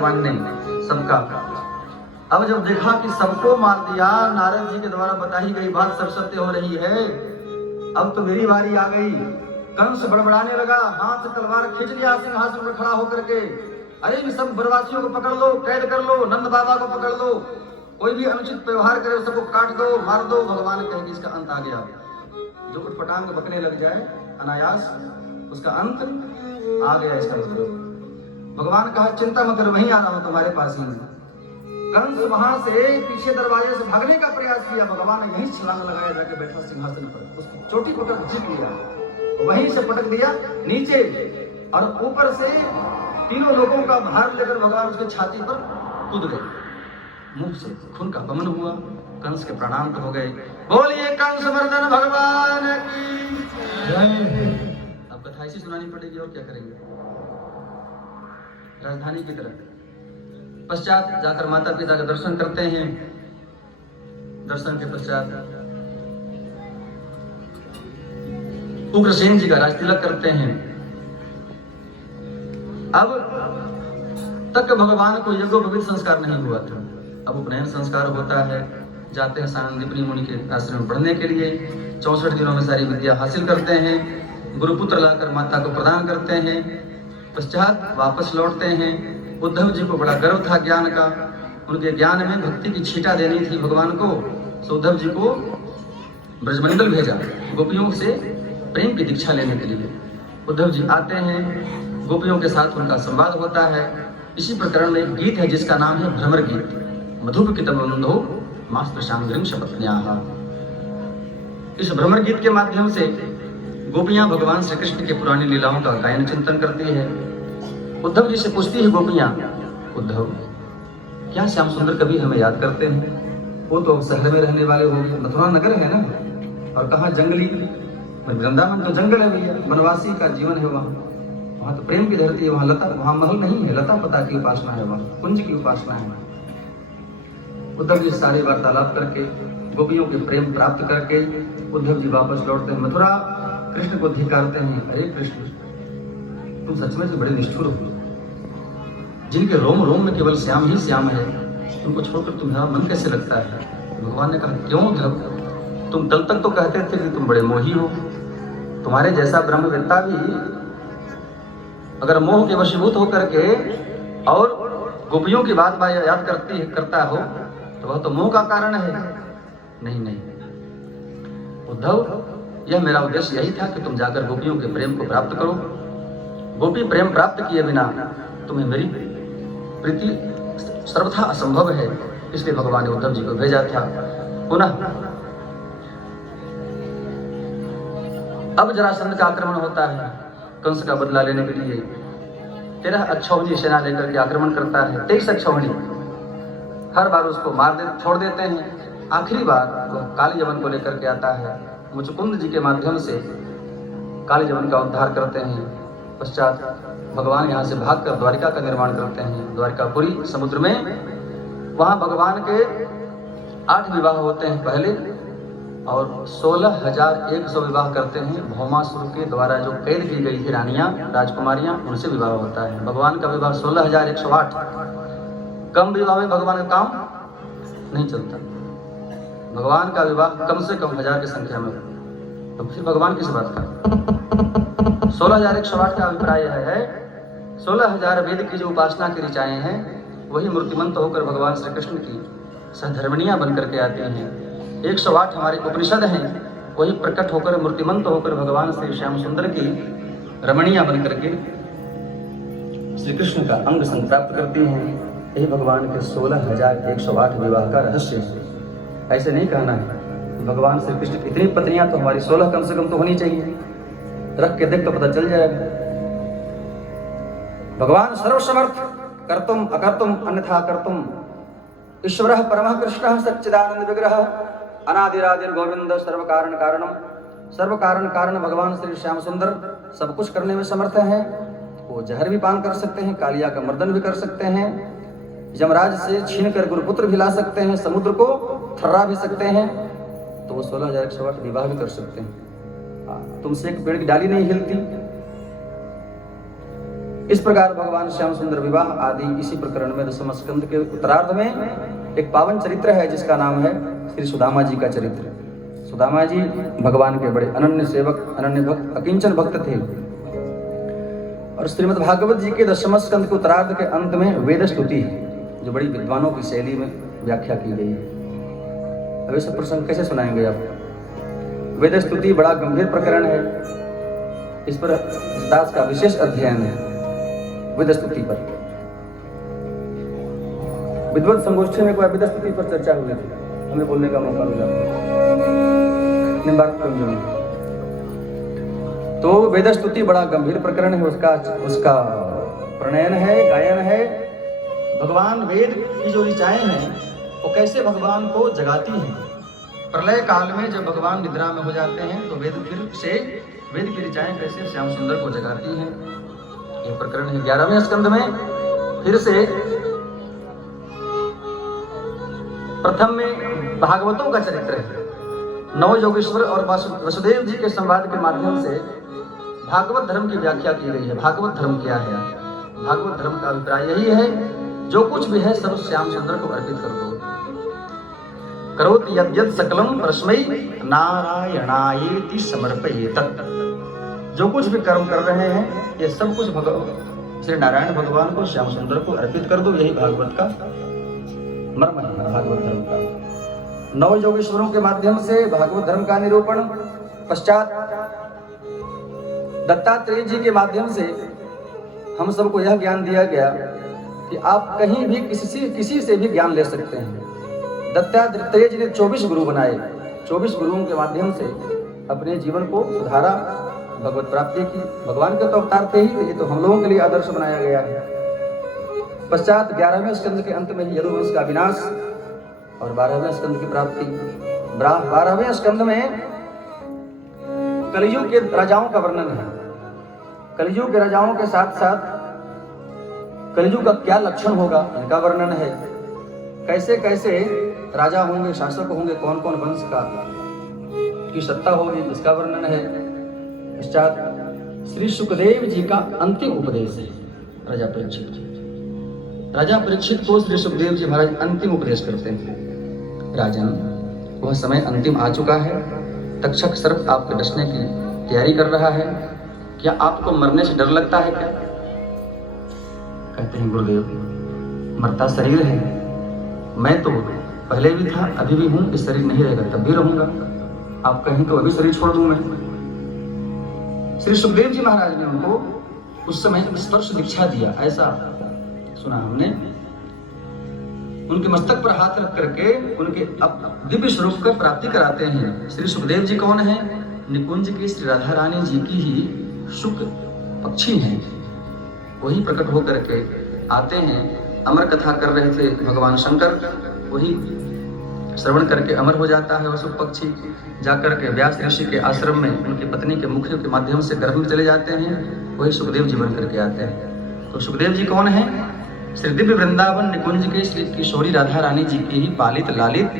भगवान ने सबका। अब जब देखा कि सबको मार दिया, नारद जी के द्वारा बताई गई बात सब सत्य हो रही है, अब तो मेरी बारी आ गई। कंस बड़बड़ाने लगा, हाथ से तलवार खींच लिया सिंहासन पर खड़ा होकर के, अरे इन सब बरवासियों को पकड़ लो, कैद कर लो, नंद बाबा को पकड़ लो, कोई भी अनुचित व्यवहार करे सबको काट दो, मार दो। भगवान कहे कि इसका अंत आ गया। जो उठपटांग बकने लग जाए अनायास, उसका अंत आ गया। इसका मतलब भगवान कहा चिंता मत करो, वहीं आ रहा हूं तुम्हारे पास ही। कंस वहां से पीछे दरवाजे से भागने का प्रयास किया, भगवान ने यहीं छलांग लगाया, जाके बैठा सिंहासन पर, उसकी चोटी पकड़ जीत लिया, वहीं से पटक दिया नीचे, और ऊपर से तीनों लोगों का भार लेकर भगवान उसके छाती पर कूद गए। मुंह से खून का गमन हुआ, कंस के प्राणांत हो गए। बोलिए कंस मर्दन भगवान की जय। अब कथा ऐसी सुनानी पड़ेगी, और क्या करेंगे। राजधानी की तरफ पश्चात जाकर माता पिता का दर्शन करते हैं। दर्शन के पश्चात उग्रसेन जी का राज तिलक करते हैं। अब तक भगवान को यज्ञोपवीत संस्कार नहीं हुआ था, अब उपनयन संस्कार होता है। जाते हैं सांदीपनी मुनि के आश्रम में पढ़ने के लिए, 64 दिनों में सारी विद्या हासिल करते हैं, गुरुपुत्र लाकर माता को प्रदान करते हैं। पश्चात वापस लौटते हैं। उद्धव जी को बड़ा गर्व था ज्ञान का, उनके ज्ञान में भक्ति की छीटा देनी थी भगवान को, तो उद्धव जी को ब्रजमंडल भेजा गोपियों से प्रेम की दीक्षा लेने के लिए। उद्धव जी आते हैं, गोपियों के साथ उनका संवाद होता है। इसी प्रकरण में एक गीत है जिसका नाम है भ्रमर गीत। मधुप की तबंधो मास प्रशांगरिम शपथन्याहा। इस भ्रमर गीत के माध्यम से गोपियां भगवान श्री कृष्ण की पुरानी लीलाओं का गायन चिंतन करती है। उद्धव जी से पूछती है गोपियां, उद्धव क्या श्याम सुंदर कभी हमें याद करते हैं? वो तो शहर में रहने वाले हो गए, मथुरा नगर है ना, और कहाँ जंगली, वृंदावन तो जंगल है भैया, वनवासी का जीवन है वहाँ तो प्रेम की धरती है, वहाँ लता, वहाँ महल नहीं है, लता पता की उपासना है, वहाँ कुंज की उपासना है। उद्धव जी सारी वार्तालाप करके गोपियों के प्रेम प्राप्त करके उद्धव जी वापस लौटते हैं मथुरा। कृष्ण को धिकारते हैं, अरे कृष्ण तुम सच में बड़े निष्ठुर हो, जिनके रोम रोम में केवल श्याम ही श्याम है, तुमको छोड़कर तुम्हारा मन कैसे लगता है? भगवान ने कहा क्यों उद्धव, तुम कल तक तो कहते थे कि तुम बड़े मोही हो, तुम्हारे जैसा ब्रह्मवेत्ता भी अगर मोह के वशीभूत होकर के और गोपियों की बात याद करता हो तो वह तो मोह का कारण है। नहीं उद्धव, यह मेरा उद्देश्य यही था कि तुम जाकर गोपियों के प्रेम को प्राप्त करो। गोपी प्रेम प्राप्त किए बिना तुम्हें मेरी प्रीति सर्वथा असंभव है, इसलिए भगवान ने उद्धव जी को भेजा था। पुनः अब जरासंध का आक्रमण होता है, कंस का बदला लेने के लिए 13 अक्षौहिणी सेना लेकर के आक्रमण करता है। 23 अक्षौहिणी, हर बार उसको छोड़ देते हैं। आखिरी बार वह काली यवन को लेकर के आता है, मुचकुंद जी के माध्यम से काली यवन का उद्धार करते हैं। पश्चात भगवान यहाँ से भागकर द्वारिका का निर्माण करते हैं, द्वारिकापुरी समुद्र में। वहाँ भगवान के 8 विवाह होते हैं पहले, और 16,100 विवाह करते हैं। भौमासुर के द्वारा जो कैद की गई थी रानियां, राजकुमारियां, उनसे विवाह होता है। भगवान का विवाह 16,108। कम विवाह में भगवान का काम नहीं चलता, भगवान का विवाह कम से कम 1000 की संख्या में, तो फिर भगवान किस बात का? 16,108 का अभिप्राय है 16,000 वेद की जो उपासना की ऋचाएं हैं वही मूर्तिमंत होकर भगवान श्री कृष्ण की सहधर्मिणियां बनकर के आती हैं। 108 हमारे उपनिषद हैं, वही प्रकट होकर मूर्तिमंत होकर भगवान श्री श्याम सुंदर की रमणियां बन करके श्री कृष्ण का अंग संग प्राप्त करती हैं। यही भगवान के 16,108 विवाह का रहस्य है। ऐसे नहीं कहना है भगवान श्री कृष्ण इतनी पत्नियां तो हमारी 16 कम से कम तो होनी चाहिए, रख के देख तो पता चल जाएगा। भगवान सर्वसमर्थ, कर्तुम अकर्तुम अन्यथा कर्तुम, ईश्वरः परमः कृष्णः सच्चिदानंद विग्रह, अनादिरादिर गोविंद सर्व कारण कारणम। सर्व कारण कारण भगवान श्री श्याम सुंदर सब कुछ करने में समर्थ है। वो जहर भी पान कर सकते हैं, कालिया का मर्दन भी कर सकते हैं, यमराज से छीन कर गुरुपुत्र भी ला सकते हैं, समुद्र को थर्रा भी सकते हैं, तो वो 16,108 विवाह भी कर सकते हैं। तुमसे एक पेड़ की डाली नहीं हिलती, इस प्रकार भगवान श्याम सुंदर विवाह आदि इसी प्रकरण में दसम स्कंद के उत्तरार्ध में एक पावन चरित्र है जिसका नाम है श्री सुदामा जी का चरित्र। सुदामा जी भगवान के बड़े अनन्य सेवक, अनन्य भक्त, अकिंचन भक्त थे। और श्रीमद् भागवत जी के दसम स्कंद के उत्तरार्ध के अंत में वेद स्तुति है जो बड़ी विद्वानों की शैली में व्याख्या की गई है। अब इस प्रसंग कैसे सुनाएंगे आप? वेद स्तुति बड़ा गंभीर प्रकरण है, इस पर दास का विशेष अध्ययन है वेद स्तुति पर। विद्वत संगोष्ठी में एक बार वेद स्तुति पर चर्चा हुई थी, हमें बोलने का मौका मिला। तो वेद स्तुति बड़ा गंभीर प्रकरण है, उसका प्रणयन है, गायन है। भगवान वेद की जो ऋचाएं हैं वो कैसे भगवान को जगाती हैं। प्रलय काल में जब भगवान निद्रा में हो जाते हैं तो वेद की ऋचाएं कैसे श्याम सुंदर को जगाती हैं, ये प्रकरण है। 11वें स्कंद में फिर से प्रथम में भागवतों का चरित्र है। नव योगेश्वर और वसुदेव जी के संवाद के माध्यम से भागवत धर्म की व्याख्या की गई है। भागवत धर्म क्या है? भागवत धर्म का अभिप्राय यही है, जो कुछ भी है सब श्याम सुंदर को अर्पित कर दो। करोत यद्यत् सकलम परस्मै नारायणायेति समर्पयेत। जो कुछ भी कर्म कर रहे हैं ये सब कुछ श्री नारायण भगवान को, श्याम सुंदर को अर्पित कर दो। यही भागवत का मर्म है, भागवत धर्म का। नव योगेश्वरों के माध्यम से भागवत धर्म का निरूपण, पश्चात दत्तात्रेय जी के माध्यम से हम सबको यह ज्ञान दिया गया कि आप कहीं भी किसी से भी ज्ञान ले सकते हैं। दत्तात्रेय जी ने 24 गुरु बनाए, 24 गुरुओं के माध्यम से अपने जीवन को सुधारा, भगवत प्राप्ति की। भगवान के तो अवतार थे ही, ये तो हम लोगों के लिए आदर्श बनाया गया है। पश्चात 11वें स्कंद के अंत में यदुवंश का विनाश और 12वें स्कंद की प्राप्ति। 12वें स्कंद में कलियुग के राजाओं का वर्णन है। कलियुग के राजाओं के साथ साथ कलियुग का क्या लक्षण होगा इनका वर्णन है। कैसे कैसे राजा होंगे, शासक होंगे, कौन कौन वंश का की सत्ता होगी, इसका वर्णन है। पश्चात श्री सुखदेव जी का अंतिम उपदेश है राजा परीक्षित जी। राजा परीक्षित को श्री सुखदेव जी महाराज अंतिम उपदेश करते हैं। राजन, वह समय अंतिम आ चुका है। तक्षक सर्प आपके डसने की तैयारी कर रहा है। क्या आपको मरने से डर लगता है क्या? कहते हैं गुरुदेव, मरता शरीर है, मैं तो पहले भी था, अभी भी हूं, इस शरीर नहीं रहेगा तब भी रहूंगा। आप कहें तो अभी शरीर छोड़ दूं मैं। श्री सुखदेव जी महाराज ने उनको उस समय स्पर्श दीक्षा दिया, ऐसा सुना हमने। उनके मस्तक पर हाथ रख करके उनके दिव्य स्वरूप का प्राप्ति कराते हैं। श्री सुखदेव जी कौन है? निकुंज की श्री राधा रानी जी की ही शुक पक्षी हैं। वही प्रकट होकर के आते हैं। अमर कथा कर रहे थे भगवान शंकर, वही श्रवण करके अमर हो जाता है। वह शुक पक्षी जाकर के व्यास ऋषि के आश्रम में उनकी पत्नी के मुख के माध्यम से गर्भ में चले जाते हैं। वही सुखदेव जी बन करके आते हैं। तो सुखदेव जी कौन है? श्री दिव्य वृंदावन निकुंज के श्री किशोरी राधा रानी जी की ही पालित लालित